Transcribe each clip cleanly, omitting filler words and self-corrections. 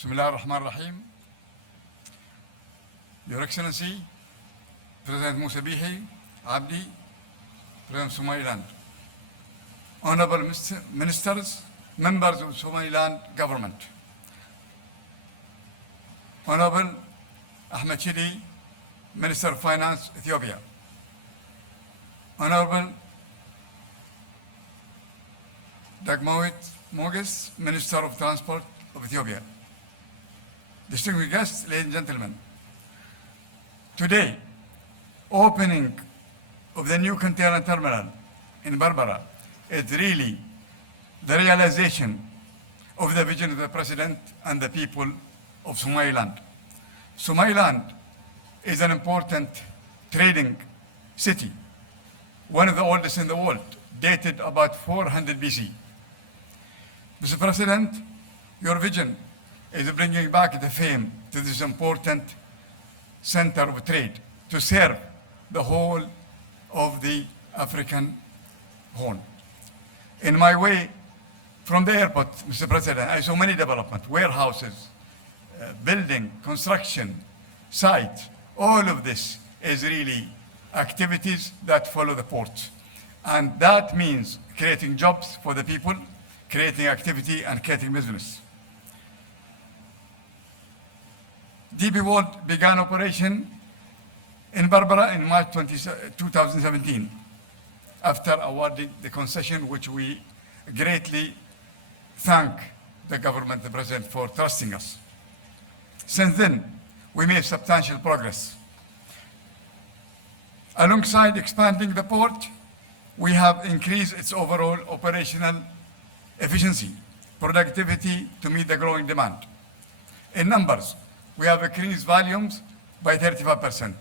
Bismillah ar-Rahman ar-Rahim. Your Excellency, President Musa Bihi Abdi, President Somaliland, Honorable Ministers, members of Somaliland government, Honorable Ahmed Shidi, Minister of Finance, Ethiopia, Honorable Dagmawit Moges, Minister of Transport of Ethiopia, distinguished guests, ladies and gentlemen. Today, opening of the new container terminal in Berbera is really the realization of the vision of the President and the people of Somaliland. Somaliland is an important trading city, one of the oldest in the world, dated about 400 BC. Mr. President, your vision is bringing back the fame to this important center of trade to serve the whole of the African Horn. In my way from the airport, Mr. President, I saw many development, warehouses, building, construction, sites. All of this is really activities that follow the port. And that means creating jobs for the people, creating activity and creating business. DP World began operation in Berbera in March 2017 after awarding the concession, which we greatly thank the government, the President, for trusting us. Since then, we made substantial progress. Alongside expanding the port, we have increased its overall operational efficiency, productivity to meet the growing demand. In numbers, we have increased volumes by 35%,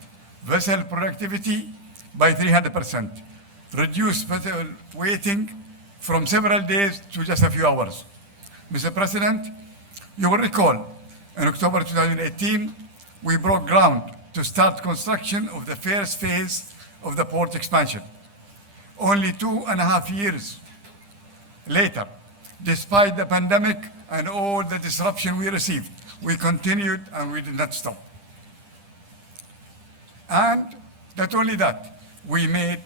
vessel productivity by 300%, reduced vessel waiting from several days to just a few hours. Mr. President, you will recall in October 2018, we broke ground to start construction of the first phase of the port expansion. Only 2.5 years later, despite the pandemic and all the disruption we received, we continued and we did not stop. And not only that, we made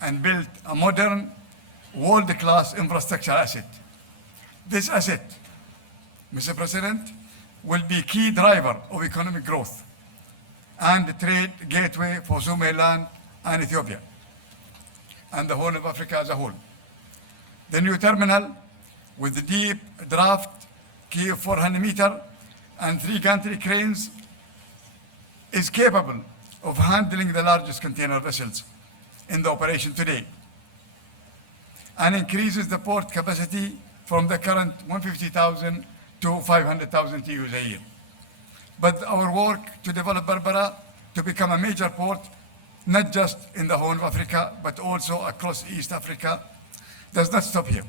and built a modern, world-class infrastructure asset. This asset, Mr. President, will be key driver of economic growth and the trade gateway for Somaliland and Ethiopia and the Horn of Africa as a whole. The new terminal with the deep draft quay of 400 meters and 3 gantry cranes is capable of handling the largest container vessels in the operation today and increases the port capacity from the current 150,000 to 500,000 TEUs a year. But our work to develop Berbera to become a major port, not just in the Horn of Africa, but also across East Africa, does not stop here.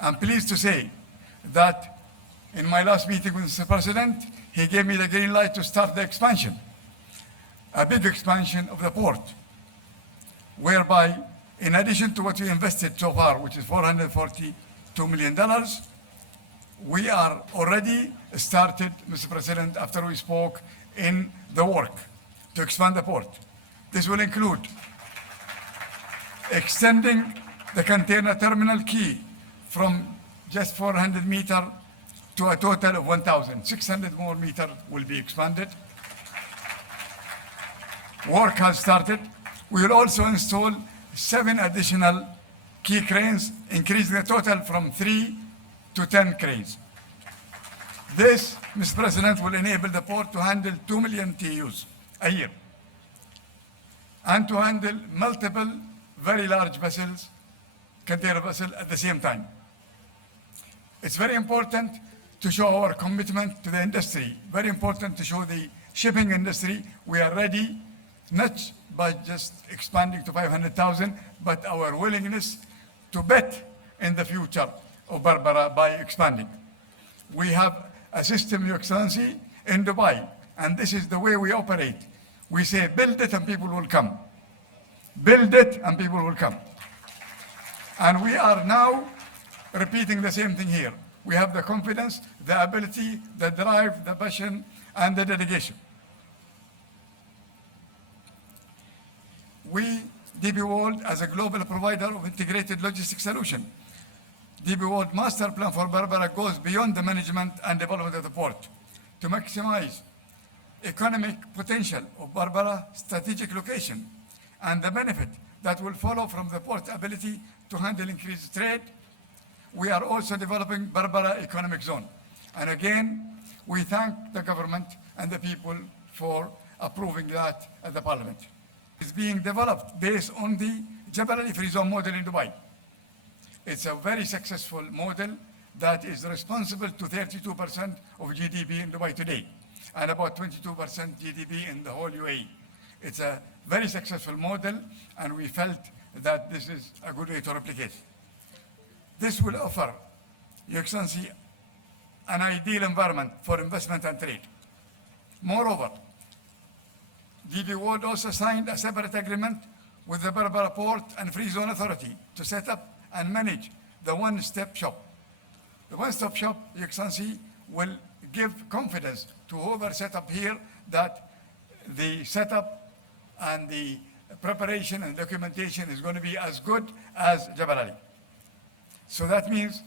I'm pleased to say that in my last meeting with Mr. President, he gave me the green light to start the expansion, a big expansion of the port, whereby in addition to what we invested so far, which is $442 million, we are already started, Mr. President, after we spoke, in the work to expand the port. This will include extending the container terminal quay from just 400 meters to a total of 1,000. 600 more meters will be expanded. Work has started. We will also install 7 additional quay cranes, increasing the total from 3 to 10 cranes. This, Mr. President, will enable the port to handle 2 million TEUs a year and to handle multiple very large vessels, container vessels at the same time. It's very important to show our commitment to the industry, very important to show the shipping industry we are ready, not by just expanding to 500,000, but our willingness to bet in the future of Berbera by expanding. We have a system, Your Excellency, in Dubai, and this is the way we operate. We say, build it and people will come. Build it and people will come. And we are now repeating the same thing here. We have the confidence, the ability, the drive, the passion, and the dedication. We, DP World, as a global provider of integrated logistics solution, DP World Master Plan for Berbera goes beyond the management and development of the port to maximize economic potential of Berbera strategic location and the benefit that will follow from the port's ability to handle increased trade. We are also developing Berbera Economic Zone. And again, we thank the government and the people for approving that at the parliament. It's being developed based on the Jebel Ali Free Zone model in Dubai. It's a very successful model that is responsible to 32% of GDP in Dubai today and about 22% GDP in the whole UAE. It's a very successful model, and we felt that this is a good way to replicate. This will offer, Your Excellency, an ideal environment for investment and trade. Moreover, DP World also signed a separate agreement with the Berbera Port and Free Zone Authority to set up and manage the one-stop shop. The one-stop shop, Your Excellency, will give confidence to whoever set up here that the setup and the preparation and documentation is going to be as good as Jebel Ali. So that means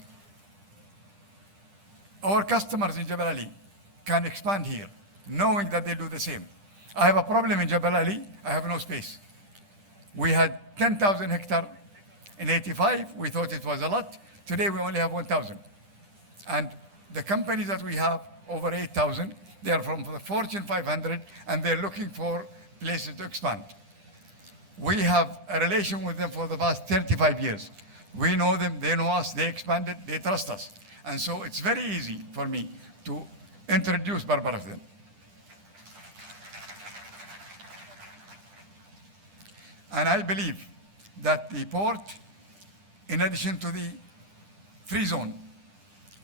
our customers in Jebel Ali can expand here, knowing that they do the same. I have a problem in Jebel Ali, I have no space. We had 10,000 hectares in 85, we thought it was a lot. Today we only have 1,000. And the companies that we have, over 8,000, they are from the Fortune 500, and they're looking for places to expand. We have a relation with them for the past 35 years. We know them, they know us, they expanded, they trust us. And so it's very easy for me to introduce Berbera to them. And I believe that the port, in addition to the free zone,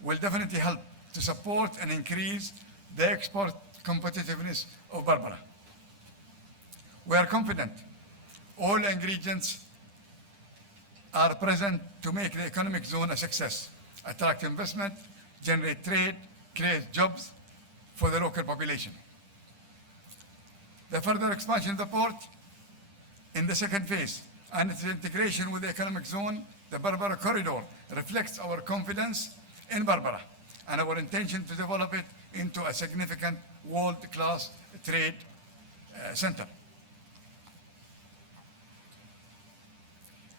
will definitely help to support and increase the export competitiveness of Berbera. We are confident all ingredients are present to make the economic zone a success, attract investment, generate trade, create jobs for the local population. The further expansion of the port in the second phase and its integration with the economic zone, the Berbera Corridor, reflects our confidence in Berbera and our intention to develop it into a significant world-class trade center.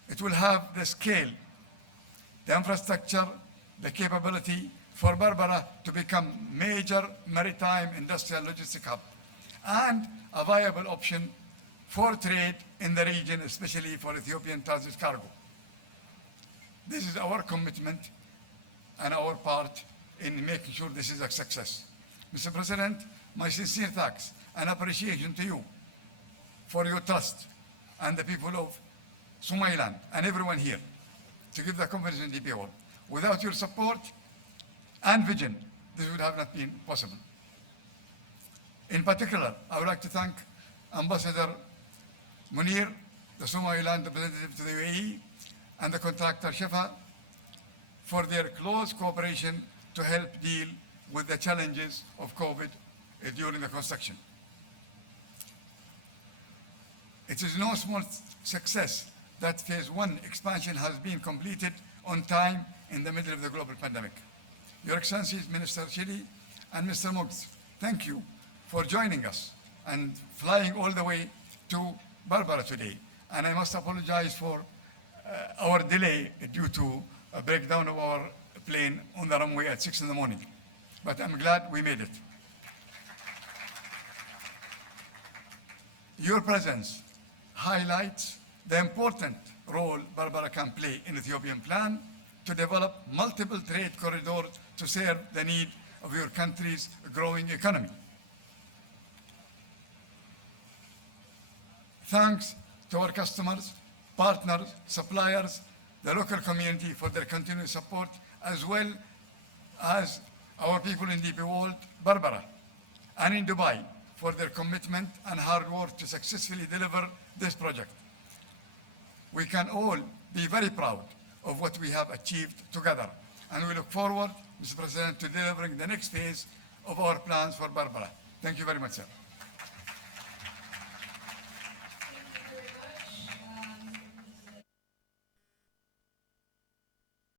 It will have the scale, the infrastructure, the capability for Berbera to become major maritime industrial logistic hub and a viable option for trade in the region, especially for Ethiopian transit cargo. This is our commitment and our part in making sure this is a success. Mr. President, my sincere thanks and appreciation to you for your trust and the people of Somaliland and everyone here to give the confidence in DP World. Without your support and vision, this would have not been possible. In particular, I would like to thank Ambassador Munir, the Somaliland representative to the UAE, and the contractor Shefa for their close cooperation to help deal with the challenges of COVID during the construction. It is no small success that phase one expansion has been completed on time in the middle of the global pandemic. Your Excellencies, Minister Chili and Mr. Moggs, thank you for joining us and flying all the way to Berbera today. And I must apologize for our delay due to a breakdown of our plane on the runway at 6 in the morning. But I'm glad we made it. Your presence highlights the important role Berbera can play in the Ethiopian plan to develop multiple trade corridors to serve the need of your country's growing economy. Thanks to our customers, partners, suppliers, the local community for their continued support, as well as our people in DP World, Berbera, and in Dubai for their commitment and hard work to successfully deliver this project. We can all be very proud of what we have achieved together, and we look forward Mr. President, to delivering the next phase of our plans for Barbara. Thank you very much, sir.